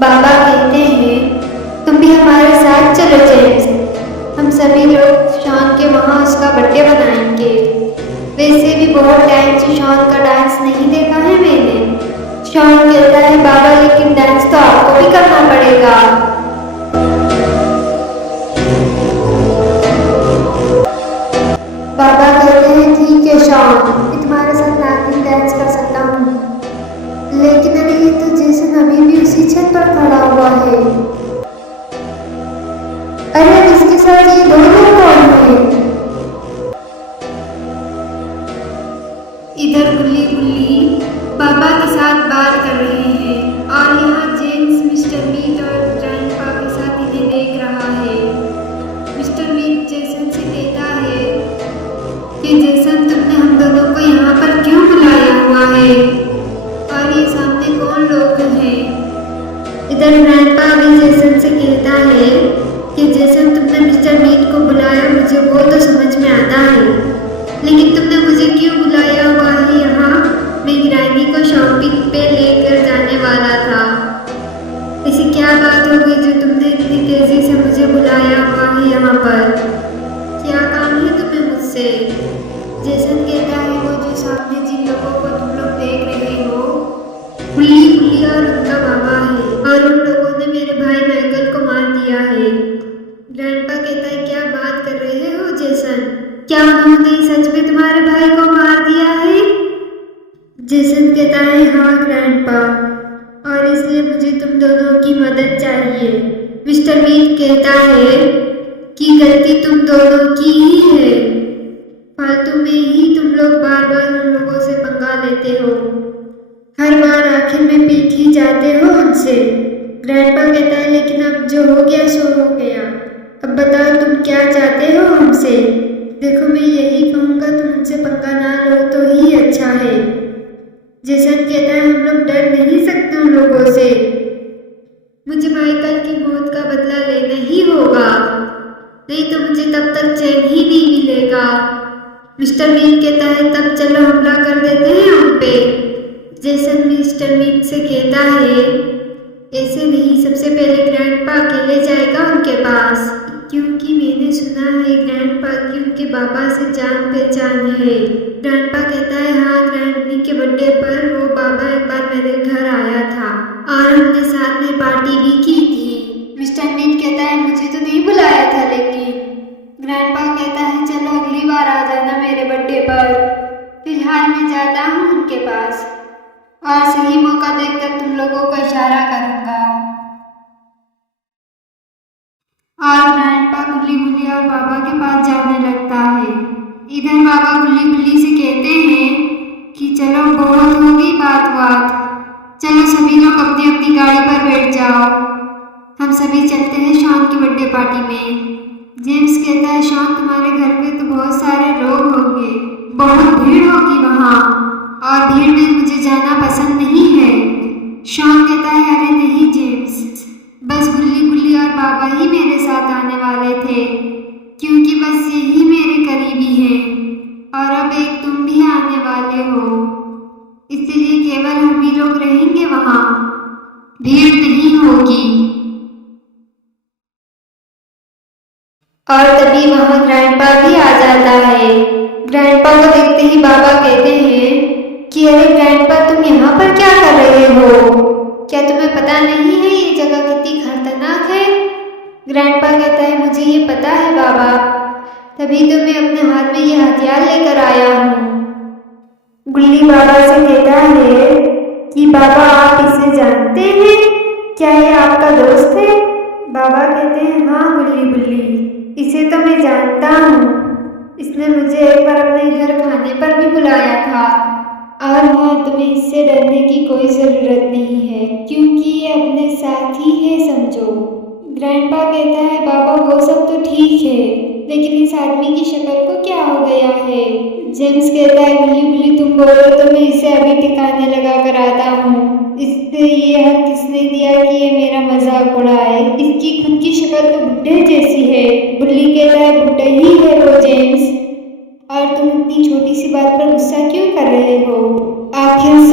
बाबा कहते हैं तुम भी हमारे साथ चलो जेम्स, हम सभी लोग शॉन के वहाँ उसका बर्थडे बनाएंगे। वैसे भी बहुत टाइम से शॉन का डांस नहीं देखा है मैंने। शॉन कहता है बाबा लेकिन डांस तो आपको भी करना पड़ेगा। बाबा कहते हैं ठीक है शॉन, मैं तुम्हारे साथ रात दिन डांस कर सकता हूँ, लेकिन अरे ये तो जेसन अभी भी उसी छत पर खड़ा हुआ है। अरे इसके साथ ये दो लोग कौन है? इधर गुल्ली गुल्ली बाबा के साथ बात कर रहे हैं और यहाँ जेम्स मिस्टर मीट और ग्रैंडपा के साथ इन्हें देख रहा है। मिस्टर मीट जेसन से कहता है कि जेसन तुमने हम दोनों को यहाँ पर क्यों बुलाया हुआ है और ये सामने कौन लोग हैं? इधर ग्रैंडपा भी जेसन से कहता है कि जेसन तुमने मिस्टर मीट को बुलाया, मुझे वो तो समझ में आता है, लेकिन तुमने मुझे क्यों बुलाया हुआ है यहाँ? मैं ग्रैनी को शॉपिंग पे लेकर जाने वाला था। ऐसी क्या बात हो गई जो तुमने इतनी तेजी से मुझे बुलाया हुआ है यहाँ पर? क्या काम है तुम्हें मुझसे? जेसन कहता है वो जो सामने जिन लोगों को तुम लोग देख रहे हो गुल्ली गुल्ली और उनका बाबा है, और उन लोगों ने मेरे भाई माइकल को मार दिया है। ग्रैंडपा कहता है क्या बात कर रहे हो जेसन? क्या उन्होंने सच में तुम्हारे भाई को मार दिया है? जेसन कहता है हाँ ग्रैंडपा, और इसलिए मुझे तुम दोनों की मदद चाहिए। मिस्टर मीट कहता है कि गलती तुम दोनों की ही है, फालतू में ही तुम लोग बार बार उन लोगों से पंगा लेते हो, हर बार आखिर में पीट ही जाते हो उनसे। ग्रैंडपा कहता है लेकिन अब जो हो गया सो हो गया, अब बताओ तुम क्या चाहते हो हमसे? देखो मैं यही कहूँगा तुम उनसे पंगा ना लो तो ही अच्छा है। जेसन कहता है हम लोग डर नहीं सकते उन लोगों से, मुझे माइकल की मौत का बदला लेना ही होगा, नहीं तो मुझे तब तक चैन ही नहीं मिलेगा। मिस्टर मीट कहता है तब चलो हमला कर देते हैं उन पे। जेसन मिस्टर मीट से कहता है ऐसे नहीं, सबसे पहले ग्रैंडपा अकेले जाएगा उनके पास, क्योंकि मैंने सुना है ग्रैंडपा की उनके बाबा से जान पहचान है। ग्रैंडपा कहता है हाँ, ग्रैंडनी के बर्थडे पर वो बाबा एक बार मेरे घर आया था और हमने साथ में पार्टी भी की थी। मिस्टर मीट कहता है मुझे तो नहीं बुलाया था, लेकिन ग्रैंडपा कहता है चलो अगली बार आ जाना मेरे बर्थडे पर, फिलहाल मैं जाता हूँ उनके पास और सही मौका देखकर तुम लोगों को इशारा करूँगा। और ग्रैंडपा गुल्ली गुल्ली और बाबा के पास जाने लगता है। इधर बाबा गुल्ली गुल्ली से कहते हैं कि चलो बहुत हो गई बात, चलो सभी लोग अपनी अपनी गाड़ी पर बैठ जाओ, हम सभी चलते हैं शॉन की बर्थडे पार्टी में। जेम्स कहता है शॉन तुम्हारे घर में तो बहुत सारे लोग होंगे, बहुत भीड़ होगी वहाँ, और भीड़ में मुझे जाना पसंद नहीं है। शॉन कहता है अरे नहीं जेम्स, बस गुल्ली गुल्ली और बाबा ही मेरे साथ आने वाले थे, क्योंकि बस यही मेरे करीबी हैं, और अब एक तुम भी आने वाले हो, इसलिए केवल हम ही लोग रहेंगे वहाँ, भीड़ नहीं होगी। और तभी वहाँ ग्रैंडपा भी आ जाता है। ग्रैंडपा को देखते ही बाबा कहते हैं कि अरे ग्रैंडपा तुम यहाँ पर क्या कर रहे हो? क्या तुम्हें पता नहीं है ये जगह कितनी खतरनाक है? ग्रैंडपा कहता है मुझे ये पता है बाबा, तभी तो मैं अपने हाथ में ये हथियार लेकर आया हूँ। गुल्ली बाबा से कहता है कि बाबा आप इसे जानते हैं, क्या ये आपका दोस्त है? बाबा कहते हैं हाँ गुल्ली गुल्ली, इसे तो मैं जानता हूँ, इसने मुझे एक बार अपने घर खाने पर भी बुलाया था, और हाँ तुम्हें इससे डरने की कोई ज़रूरत नहीं है, क्योंकि ये अपने साथ ही है समझो। ग्रैंडपा कहता है बाबा वो सब तो ठीक है, लेकिन इस आदमी की शक्ल को क्या हो गया है? जेम्स कहता है गुल्ली गुल्ली तुम बोलो तो मैं इसे अभी ठिकाने लगा कर आता हूँ, इससे ये हक किसने दिया कि ये मेरा मजाक उड़ाए? इसकी खुद की शक्ल तो बुड्ढे जैसी है। गुल्ली कहता है बुड्ढा ही है वो जेम्स, और तुम इतनी छोटी सी बात पर गुस्सा क्यों कर रहे हो? आखिर